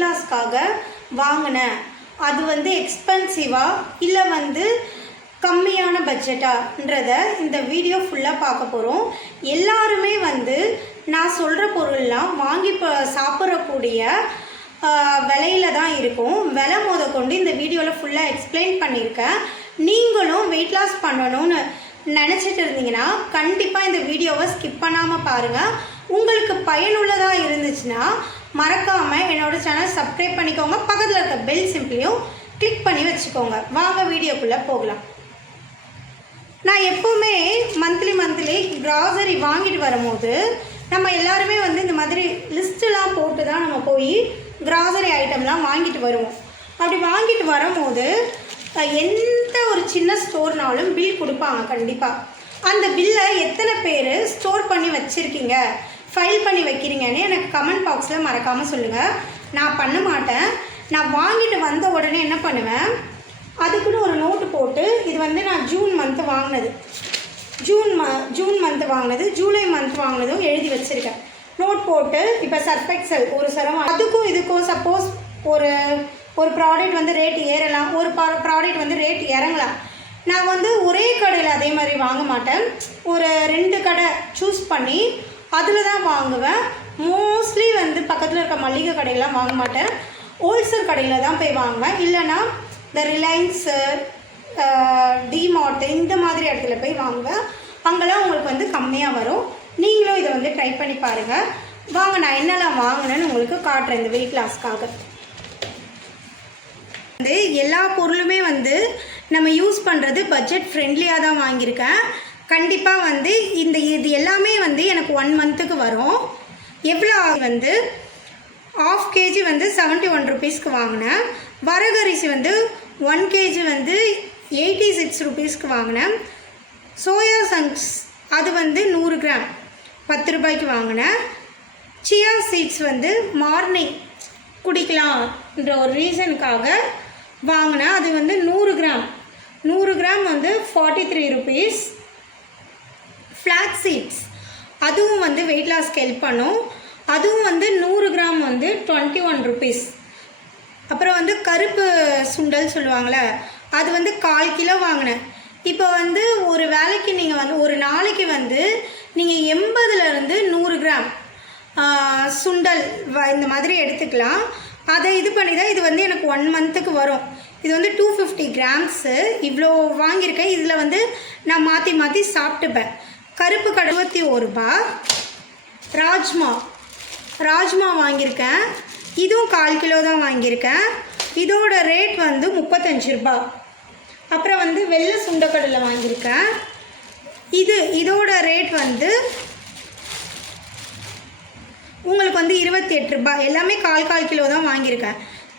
Wait லாஸ்க்காக வாங்கினேன், அது வந்து எக்ஸ்பென்சிவாக இல்லை கம்மியான பட்ஜெட்டான்றத இந்த வீடியோ ஃபுல்லாக பார்க்க போகிறோம். எல்லாருமே நான் சொல்கிற பொருள்லாம் வாங்கி சாப்பிட்றக்கூடிய விலையில தான் இருக்கும். விலை கொண்டு இந்த வீடியோவில் ஃபுல்லாக எக்ஸ்பிளைன் பண்ணியிருக்கேன். நீங்களும் வெயிட் லாஸ் பண்ணணும்னு நினச்சிட்டு இருந்தீங்கன்னா கண்டிப்பாக இந்த வீடியோவை ஸ்கிப் பண்ணாமல் பாருங்கள். உங்களுக்கு பயனுள்ளதாக இருந்துச்சுன்னா மறக்காமல் என்னோடய சேனல் சப்ஸ்கிரைப் பண்ணிக்கோங்க. பக்கத்தில் இருக்க பெல் சிம்பிளையும் கிளிக் பண்ணி வச்சுக்கோங்க. வாங்க வீடியோக்குள்ளே போகலாம். நான் எப்போவுமே மந்த்லி க்ராசரி வாங்கிட்டு வரும்போது நம்ம எல்லாருமே இந்த மாதிரி லிஸ்ட்டெலாம் போட்டு தான் நம்ம போய் க்ராசரி ஐட்டம்லாம் வாங்கிட்டு வருவோம். அப்படி வாங்கிட்டு வரும்போது எந்த ஒரு சின்ன ஸ்டோர்னாலும் பில் கொடுப்பாங்க. கண்டிப்பாக அந்த பில்லை எத்தனை பேர் ஸ்டோர் பண்ணி வச்சுருக்கீங்க, ஃபைல் பண்ணி வைக்கிறீங்கன்னு எனக்கு கமெண்ட் பாக்ஸில் மறக்காமல் சொல்லுங்கள். நான் பண்ண மாட்டேன். நான் வாங்கிட்டு வந்த உடனே என்ன பண்ணுவேன், அதுக்குன்னு ஒரு நோட்டு போட்டு இது நான் ஜூன் மந்த்து வாங்கினது, ஜூன் மந்த்து வாங்கினது, ஜூலை மந்த் வாங்கினதும் எழுதி வச்சுருக்கேன். நோட் போட்டு இப்போ சர்ஃபெக்சல் ஒரு சரம் அதுக்கும் இதுக்கும் சப்போஸ் ஒரு ப்ராடக்ட் ரேட் ஏறலாம், ஒரு ப்ராடக்ட் ரேட் இறங்கலாம். நான் ஒரே கடையில் அதே மாதிரி வாங்க மாட்டேன். ஒரு 2 கடை சூஸ் பண்ணி அதில் தான் வாங்குவேன். மோஸ்ட்லி பக்கத்தில் இருக்க மளிகை கடையெல்லாம் வாங்க மாட்டேன். ஹோல்சேல் கடையில் தான் போய் வாங்குவேன். இல்லைனா இந்த ரிலையன்ஸு, டிமார்ட் இந்த மாதிரி இடத்துல போய் வாங்குவேன். அங்கெல்லாம் உங்களுக்கு கம்மியாக வரும். நீங்களும் இதை ட்ரை பண்ணி பாருங்கள். வாங்க நான் என்னெல்லாம் வாங்கினேன்னு உங்களுக்கு காட்டுறேன். இந்த வெயிட் லாஸ்க்காக எல்லா பொருளுமே நம்ம யூஸ் பண்ணுறது பட்ஜெட் ஃப்ரெண்ட்லியாக தான் வாங்கியிருக்கேன். கண்டிப்பாக இது எல்லாமே எனக்கு 1 மந்த்துக்கு வரும். எவ்வளோ ½ கேஜி 71 ருபீஸ்க்கு வாங்கினேன். வரகரிசி 1 கேஜி 86 ருபீஸ்க்கு வாங்கினேன். சோயா சங்க்ஸ் அது 100 கிராம் 10 ரூபாய்க்கு வாங்கினேன். சியா சீட்ஸ் மார்னிங் குடிக்கலாம்ன்ற ஒரு ரீசனுக்காக வாங்கினேன். அது 100 கிராம் 43 ருபீஸ். ஃப்ளாக்ஸ் சீட்ஸ் அதுவும் வெயிட் லாஸ்க்கு ஹெல்ப் பண்ணும். அதுவும் 100 கிராம் 21 ருபீஸ். அப்புறம் கருப்பு சுண்டல் சொல்லுவாங்களே, அது 1/4 கிலோ வாங்கினேன். இப்போ ஒரு வேலைக்கு நீங்கள் ஒரு நாளைக்கு நீங்கள் 80லேருந்து 100 கிராம் சுண்டல் இந்த மாதிரி எடுத்துக்கலாம். அதை இது பண்ணி தான் இது எனக்கு 1 மந்த்துக்கு வரும். இது 250 கிராம்ஸு இவ்வளோ வாங்கியிருக்கேன். இதில் நான் மாற்றி சாப்பிட்டுப்பேன். கருப்பு கடை 21 ரூபாய். ராஜ்மா வாங்கியிருக்கேன். இதுவும் 1/4 கிலோ தான் வாங்கியிருக்கேன். இதோட ரேட் 35 ரூபாய். அப்புறம் வெள்ளை சுண்டக்கடலை வாங்கியிருக்கேன். இதோட ரேட் உங்களுக்கு 28 ரூபாய். எல்லாமே 1/4 கிலோ தான் வாங்கியிருக்கேன்.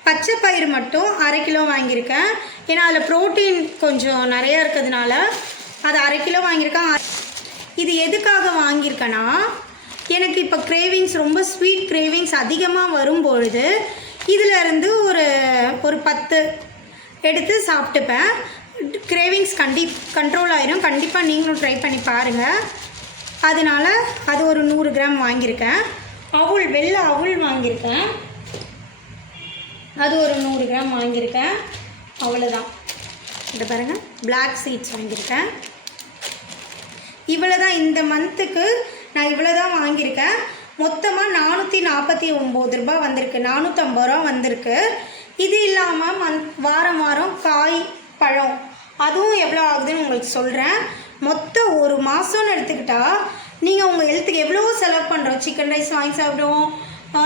பச்சை பயிறு மட்டும் 1/2 கிலோ வாங்கியிருக்கேன். ஏன்னா அதில் ப்ரோட்டீன் கொஞ்சம் நிறையா இருக்கிறதுனால அது 1/2 கிலோ வாங்கியிருக்கேன். இது எதுக்காக வாங்கியிருக்கேன்னா, எனக்கு இப்போ கிரேவிங்ஸ் ரொம்ப ஸ்வீட் கிரேவிங்ஸ் அதிகமாக வரும்பொழுது இதிலேருந்து ஒரு 10 எடுத்து சாப்பிட்டுப்பேன். கிரேவிங்ஸ் கண்ட்ரோல் ஆயிரும். கண்டிப்பாக நீங்களும் ட்ரை பண்ணி பாருங்கள். அதனால் அது ஒரு 100 கிராம் வாங்கியிருக்கேன். வெள்ளை அவுள் வாங்கியிருக்கேன். அது ஒரு 100 கிராம் வாங்கியிருக்கேன். அவ்வளோதான். இதை பாருங்கள், பிளாக் சீட்ஸ் வாங்கியிருக்கேன். இவ்வளோ தான் இந்த மந்த்துக்கு நான் இவ்வளோ தான் வாங்கியிருக்கேன். மொத்தமாக 449 ரூபாய் வந்திருக்கு. 450 ரூபா வந்திருக்கு. இது இல்லாமல் வாரம் காய் பழம் அதுவும் எவ்வளோ ஆகுதுன்னு உங்களுக்கு சொல்கிறேன். மொத்தம் ஒரு மாதம்னு எடுத்துக்கிட்டால் நீங்கள் உங்கள் ஹெல்த்துக்கு எவ்வளோ செலவு பண்ணுறோம். சிக்கன் ரைஸ் வாங்கி சாப்பிடுவோம்,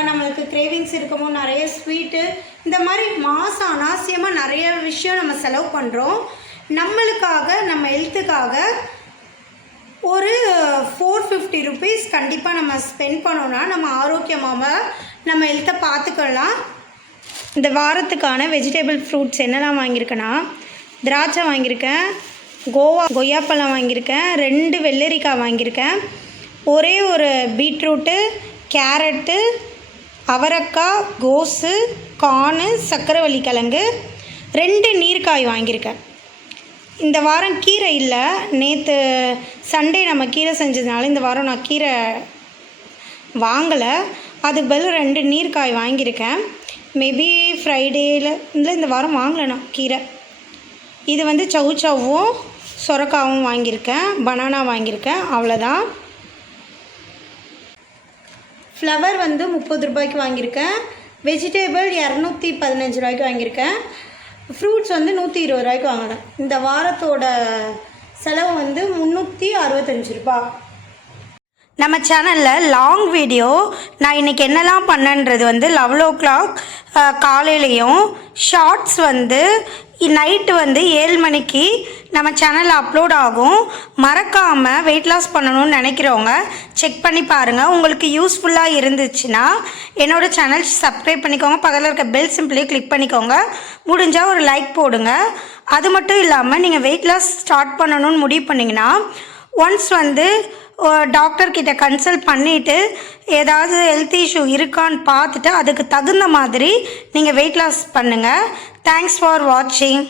நம்மளுக்கு கிரேவிங்ஸ் இருக்குமோ, நிறைய ஸ்வீட்டு, இந்த மாதிரி மாதம் அனாவசியமாக நிறைய விஷயம் நம்ம செலவு பண்ணுறோம். நம்மளுக்காக நம்ம ஹெல்த்துக்காக ஒரு 450 ருபீஸ் கண்டிப்பாக நம்ம ஸ்பெண்ட் பண்ணோன்னா நம்ம ஆரோக்கியமாக நம்ம ஹெல்த்தை பார்த்துக்கலாம். இந்த வாரத்துக்கான வெஜிடபிள் ஃப்ரூட்ஸ் என்னெல்லாம் வாங்கியிருக்கேன்னா, திராட்சை வாங்கியிருக்கேன், கொய்யாப்பழம் வாங்கியிருக்கேன், 2 வெள்ளரிக்காய் வாங்கியிருக்கேன், ஒரே ஒரு பீட்ரூட்டு, கேரட்டு, அவரைக்காய், கோஸு, கார்னு, சக்கரவள்ளி கிழங்கு, 2 நீர்க்காய் வாங்கியிருக்கேன். இந்த வாரம் கீரை இல்லை. நேற்று சண்டே நம்ம கீரை செஞ்சதுனால இந்த வாரம் நான் கீரை வாங்கலை. அது பதில் 2 நீர்க்காய் வாங்கியிருக்கேன். மேபி ஃப்ரைடேயில் இல்லை இந்த வாரம் வாங்கலைண்ணா கீரை. இது வந்து சவ்வும் சொரக்காவும் வாங்கியிருக்கேன், பனானா வாங்கியிருக்கேன், அவ்வளோதான். ஃப்ளவர் வந்து 30 ரூபாய்க்கு வாங்கியிருக்கேன். வெஜிடேபிள் 215 ரூபாய்க்கு வாங்கியிருக்கேன். ஃப்ரூட்ஸ் வந்து 120 ரூபாய்க்கு வாங்கினேன். இந்த வாரத்தோட செலவு வந்து 365 ரூபா. நம்ம சேனலில் லாங் வீடியோ நான் இன்றைக்கி என்னெல்லாம் பண்ணேன்றது வந்து 11 o'clock காலையிலையும், ஷார்ட்ஸ் வந்து நைட்டு வந்து 7 மணிக்கு நம்ம சேனலில் அப்லோட் ஆகும். மறக்காமல் வெயிட் லாஸ் பண்ணணும்னு நினைக்கிறவங்க செக் பண்ணி பாருங்கள். உங்களுக்கு யூஸ்ஃபுல்லாக இருந்துச்சுன்னா என்னோடய சேனல் சப்ஸ்கிரைப் பண்ணிக்கோங்க, பக்கத்தில் இருக்க பெல் சிம்பிளையும் கிளிக் பண்ணிக்கோங்க, முடிஞ்சால் ஒரு லைக் போடுங்க. அது மட்டும் இல்லாமல் நீங்கள் வெயிட் லாஸ் ஸ்டார்ட் பண்ணணும்னு முடிவு பண்ணிங்கன்னா ஒன்ஸ் வந்து டாக்டர்கிட்ட கன்சல்ட் பண்ணிவிட்டு ஏதாவது ஹெல்த் இஷ்யூ இருக்கான்னு பார்த்துட்டு அதுக்கு தகுந்த மாதிரி நீங்கள் வெயிட் லாஸ் பண்ணுங்கள். தேங்க்ஸ் ஃபார் வாட்சிங்.